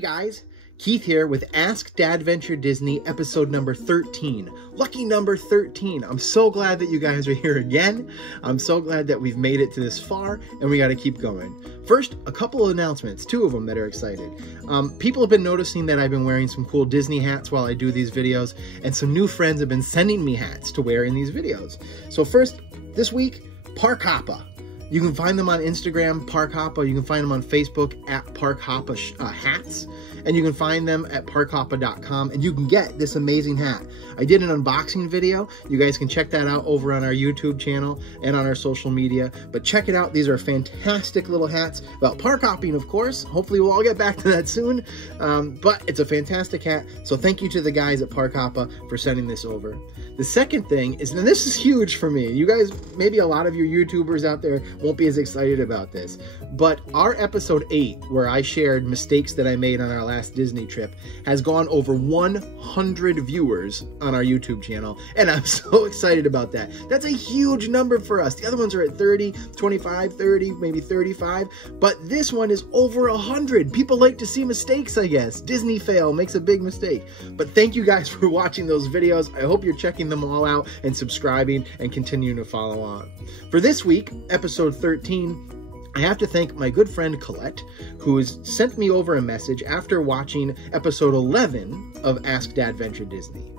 Hey guys, Keith here with Ask DADventure Disney episode number 13. Lucky number 13. I'm so glad that you guys are here again. I'm so glad that we've made it to this far and we got to keep going. First, a couple of announcements, two of them that are excited. People have been noticing that I've been wearing some cool Disney hats while I do these videos, and some new friends have been sending me hats to wear in these videos. So first, this week, Park Hoppa. You can find them on Instagram, Park Hoppa. You can find them on Facebook at Park Hoppa Hats. And you can find them at parkhoppa.com, and you can get this amazing hat. I did an unboxing video. You guys can check that out over on our YouTube channel and on our social media. But check it out. These are fantastic little hats about park hopping, of course. Hopefully we'll all get back to that soon. But it's a fantastic hat. So thank you to the guys at Park Hoppa for sending this over. The second thing is, and this is huge for me. You guys, maybe a lot of your YouTubers out there won't be as excited about this, but our episode 8, where I shared mistakes that I made on our last Disney trip, has gone over 100 viewers on our YouTube channel, and I'm so excited about that. That's a huge number for us. The other ones are at 30, 25, 30, maybe 35, but this one is over 100. People like to see mistakes, I guess. Disney fail makes a big mistake. But thank you guys for watching those videos. I hope you're checking them all out and subscribing and continuing to follow on. For this week, episode 13, I have to thank my good friend Colette, who has sent me over a message after watching episode 11 of Ask DADventure Disney.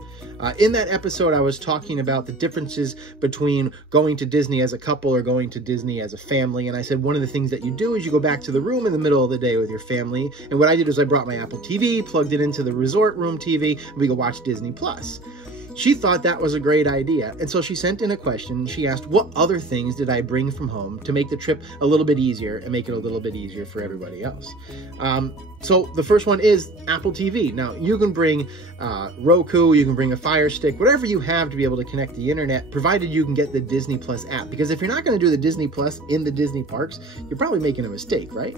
In that episode, I was talking about the differences between going to Disney as a couple or going to Disney as a family. And I said one of the things that you do is you go back to the room in the middle of the day with your family. And what I did is I brought my Apple TV, plugged it into the resort room TV, and we could watch Disney Plus. She thought that was a great idea, and so she sent in a question. She asked, what other things did I bring from home to make the trip a little bit easier and make it a little bit easier for everybody else? So the first one is Apple TV. Now, you can bring Roku, you can bring a Fire Stick, whatever you have to be able to connect the internet, provided you can get the Disney Plus app. Because if you're not going to do the Disney Plus in the Disney parks, you're probably making a mistake, right?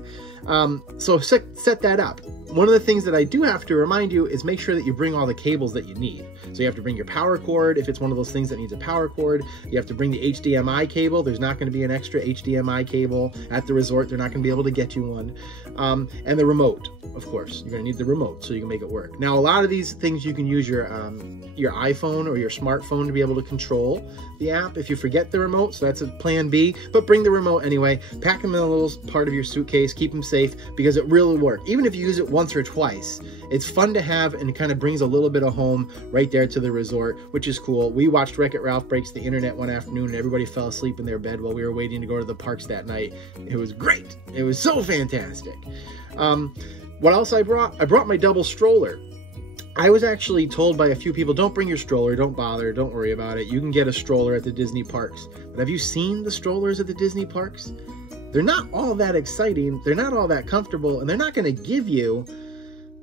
So set that up. One of the things that I do have to remind you is make sure that you bring all the cables that you need. So you have to bring your power cord if it's one of those things that needs a power cord. You have to bring the HDMI cable. There's not going to be an extra HDMI cable at the resort. They're not going to be able to get you one. And the remote, of course. You're going to need the remote so you can make it work. Now, a lot of these things you can use your iPhone or your smartphone to be able to control the app if you forget the remote. So that's a plan B, but bring the remote anyway. Pack them in a little part of your suitcase. Keep them safe because it really will work. Even if you use it once or twice, it's fun to have, and it kind of brings a little bit of home right there to the resort, which is cool. We watched Wreck-It Ralph Breaks the Internet one afternoon, and everybody fell asleep in their bed while we were waiting to go to the parks that night. It was great. It was so fantastic. What else I brought? I brought my double stroller. I was actually told by a few people, don't bring your stroller, don't bother, don't worry about it. You can get a stroller at the Disney parks. But have you seen the strollers at the Disney parks? They're not all that exciting, they're not all that comfortable, and they're not going to give you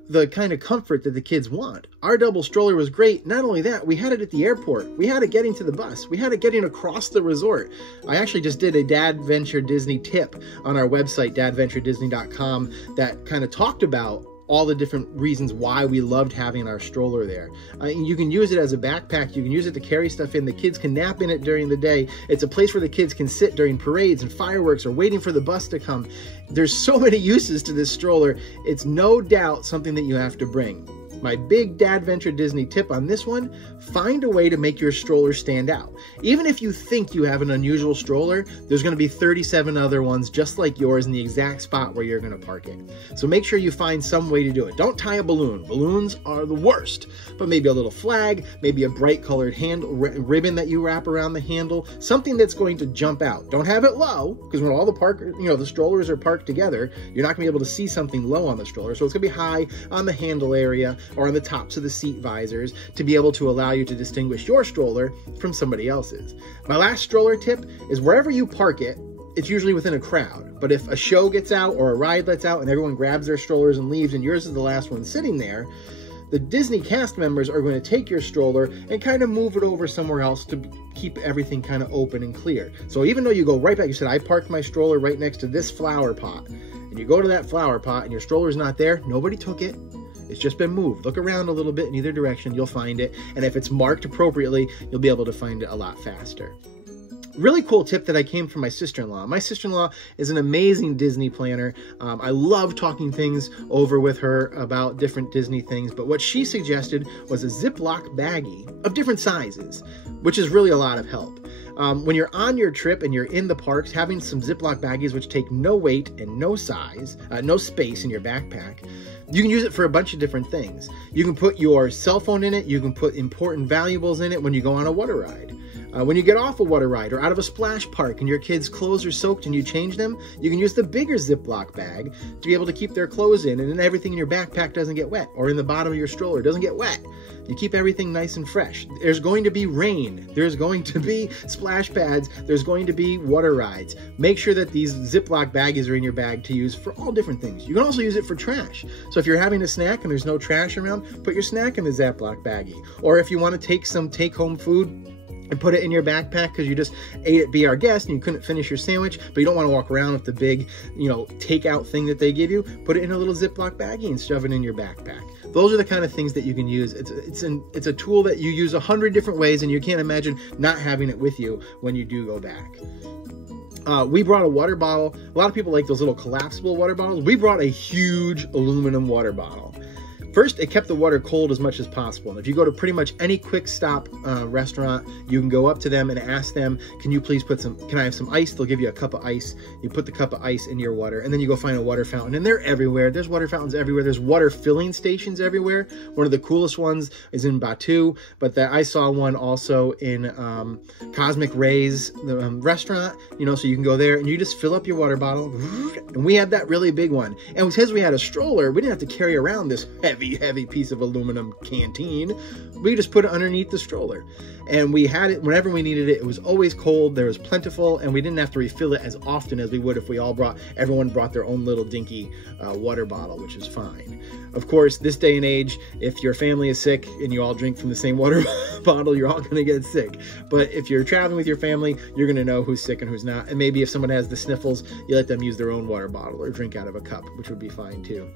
the kind of comfort that the kids want. Our double stroller was great. Not only that, we had it at the airport. We had it getting to the bus. We had it getting across the resort. I actually just did a DADventure Disney tip on our website, dadventuredisney.com, that kind of talked about all the different reasons why we loved having our stroller there. You can use it as a backpack. You can use it to carry stuff in. The kids can nap in it during the day. It's a place where the kids can sit during parades and fireworks or waiting for the bus to come. There's so many uses to this stroller. It's no doubt something that you have to bring. My big DADventure Disney tip on this one, find a way to make your stroller stand out. Even if you think you have an unusual stroller, there's going to be 37 other ones just like yours in the exact spot where you're going to park it. So make sure you find some way to do it. Don't tie a balloon. Balloons are the worst. But maybe a little flag, maybe a bright colored handle, ribbon that you wrap around the handle, something that's going to jump out. Don't have it low, because when all the strollers are parked together, you're not going to be able to see something low on the stroller. So it's going to be high on the handle area or on the tops of the seat visors to be able to allow you to distinguish your stroller from somebody else's. My last stroller tip is wherever you park it, it's usually within a crowd. But if a show gets out or a ride lets out and everyone grabs their strollers and leaves and yours is the last one sitting there, the Disney cast members are going to take your stroller and kind of move it over somewhere else to keep everything kind of open and clear. So even though you go right back, you said, I parked my stroller right next to this flower pot, and you go to that flower pot and your stroller's not there, nobody took it. It's just been moved. Look around a little bit in either direction, you'll find it. And if it's marked appropriately, you'll be able to find it a lot faster. really cool tip that I came from my sister-in-law. My sister-in-law is an amazing Disney planner. I love talking things over with her about different Disney things, but what she suggested was a Ziploc baggie of different sizes, which is really a lot of help. When you're on your trip and you're in the parks, having some Ziploc baggies which take no weight and no size, no space in your backpack, you can use it for a bunch of different things. You can put your cell phone in it, you can put important valuables in it when you go on a water ride. When you get off a water ride or out of a splash park and your kids' clothes are soaked and you change them, you can use the bigger Ziploc bag to be able to keep their clothes in, and then everything in your backpack doesn't get wet, or in the bottom of your stroller doesn't get wet. You keep everything nice and fresh. There's going to be rain. There's going to be splash pads. There's going to be water rides. Make sure that these Ziploc baggies are in your bag to use for all different things. You can also use it for trash. So if you're having a snack and there's no trash around, put your snack in the Ziploc baggie. Or if you want to take some take-home food and put it in your backpack because you just ate at Be Our Guest and you couldn't finish your sandwich, but you don't want to walk around with the big, takeout thing that they give you, put it in a little Ziploc baggie and shove it in your backpack. Those are the kind of things that you can use. It's a tool that you use 100 different ways, and you can't imagine not having it with you when you do go back. We brought a water bottle. A lot of people like those little collapsible water bottles. We brought a huge aluminum water bottle. First, it kept the water cold as much as possible. And if you go to pretty much any quick stop restaurant, you can go up to them and ask them, can I have some ice? They'll give you a cup of ice. You put the cup of ice in your water, and then you go find a water fountain, and they're everywhere. There's water fountains everywhere. There's water filling stations everywhere. One of the coolest ones is in Batu, but I saw one also in Cosmic Ray's restaurant, so you can go there and you just fill up your water bottle. And we had that really big one. And because we had a stroller, we didn't have to carry around this heavy piece of aluminum canteen. We just put it underneath the stroller, and we had it whenever we needed it. It was always cold, there was plentiful, and we didn't have to refill it as often as we would if everyone brought their own little dinky water bottle, which is fine. Of course, this day and age, if your family is sick and you all drink from the same water bottle, you're all gonna get sick. But if you're traveling with your family, you're gonna know who's sick and who's not. And maybe if someone has the sniffles, you let them use their own water bottle or drink out of a cup, which would be fine too.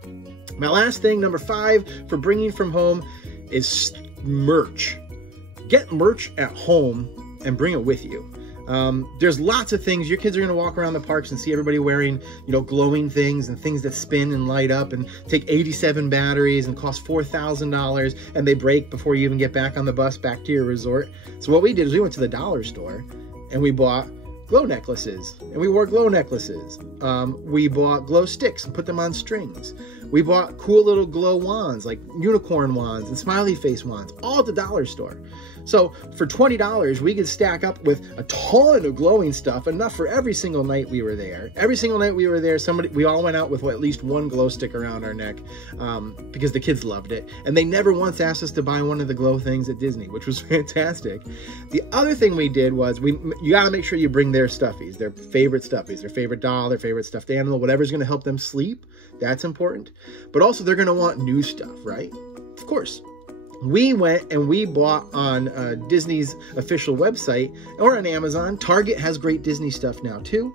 My last thing, number 5, for bringing from home is merch. Get merch at home and bring it with you. There's lots of things. Your kids are going to walk around the parks and see everybody wearing, glowing things and things that spin and light up and take 87 batteries and cost $4,000, and they break before you even get back on the bus back to your resort. So what we did is we went to the dollar store and we bought glow necklaces, and we wore glow necklaces. We bought glow sticks and put them on strings. We bought cool little glow wands, like unicorn wands and smiley face wands, all at the dollar store. So for $20, we could stack up with a ton of glowing stuff, enough for every single night we were there. Every single night we were there, we all went out with at least one glow stick around our neck, because the kids loved it. And they never once asked us to buy one of the glow things at Disney, which was fantastic. The other thing we did was, you gotta make sure you bring their stuffies, their favorite stuffies, their favorite doll, their favorite stuffed animal, whatever's gonna help them sleep. That's important. But also they're gonna want new stuff, right? Of course. We went and we bought on Disney's official website or on Amazon. Target has great Disney stuff now too.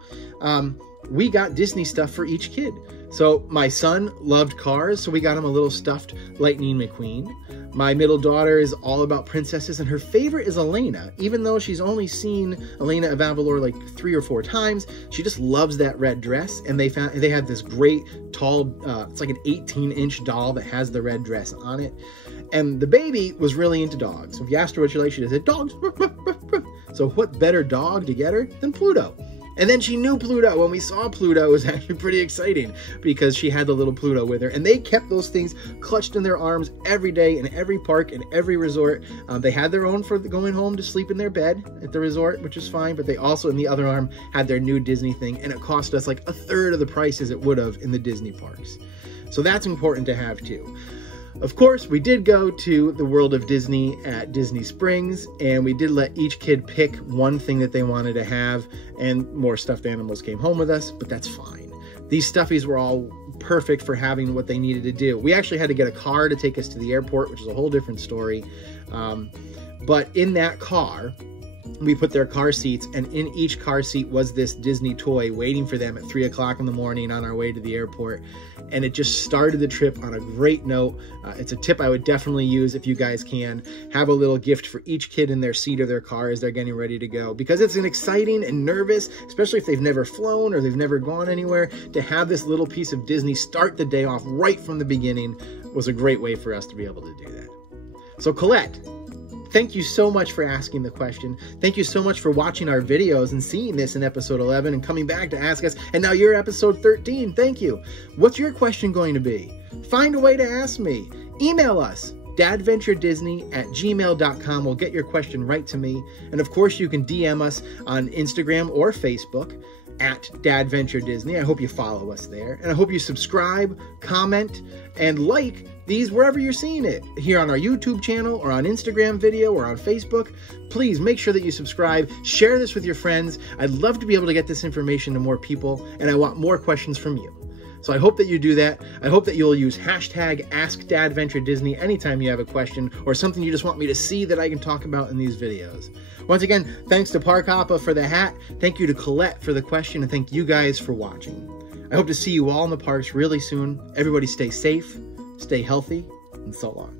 We got Disney stuff for each kid. So my son loved cars, so we got him a little stuffed Lightning McQueen. My middle daughter is all about princesses, and her favorite is Elena. Even though she's only seen Elena of Avalor like 3 or 4 times, she just loves that red dress. And they had this great tall, it's like an 18-inch doll that has the red dress on it. And the baby was really into dogs. So if you asked her what she liked, she just said, dogs. So what better dog to get her than Pluto? And then she knew Pluto. When we saw Pluto, it was actually pretty exciting because she had the little Pluto with her. And they kept those things clutched in their arms every day in every park and every resort. They had their own for going home to sleep in their bed at the resort, which is fine. But they also, in the other arm, had their new Disney thing. And it cost us like 1/3 of the price as it would have in the Disney parks. So that's important to have too. Of course, we did go to the World of Disney at Disney Springs, and we did let each kid pick one thing that they wanted to have, and more stuffed animals came home with us, but that's fine. These stuffies were all perfect for having what they needed to do. We actually had to get a car to take us to the airport, which is a whole different story. But in that car, we put their car seats, and in each car seat was this Disney toy waiting for them at 3 o'clock in the morning on our way to the airport. And it just started the trip on a great note. It's a tip I would definitely use if you guys can. Have a little gift for each kid in their seat of their car as they're getting ready to go, because it's an exciting and nervous, especially if they've never flown or they've never gone anywhere, to have this little piece of Disney start the day off right from the beginning was a great way for us to be able to do that. So Colette, thank you so much for asking the question. Thank you so much for watching our videos and seeing this in episode 11 and coming back to ask us. And now you're episode 13. Thank you. What's your question going to be? Find a way to ask me. Email us, dadventuredisney@gmail.com. We'll get your question right to me. And of course, you can DM us on Instagram or Facebook @DADventure Disney. I hope you follow us there. And I hope you subscribe, comment, and like these wherever you're seeing it, here on our YouTube channel or on Instagram video or on Facebook. Please make sure that you subscribe, share this with your friends. I'd love to be able to get this information to more people, and I want more questions from you. So I hope that you do that. I hope that you'll use hashtag AskDADventureDisney anytime you have a question or something you just want me to see that I can talk about in these videos. Once again, thanks to Park Hoppa for the hat. Thank you to Colette for the question, and thank you guys for watching. I hope to see you all in the parks really soon. Everybody stay safe, stay healthy, and so long.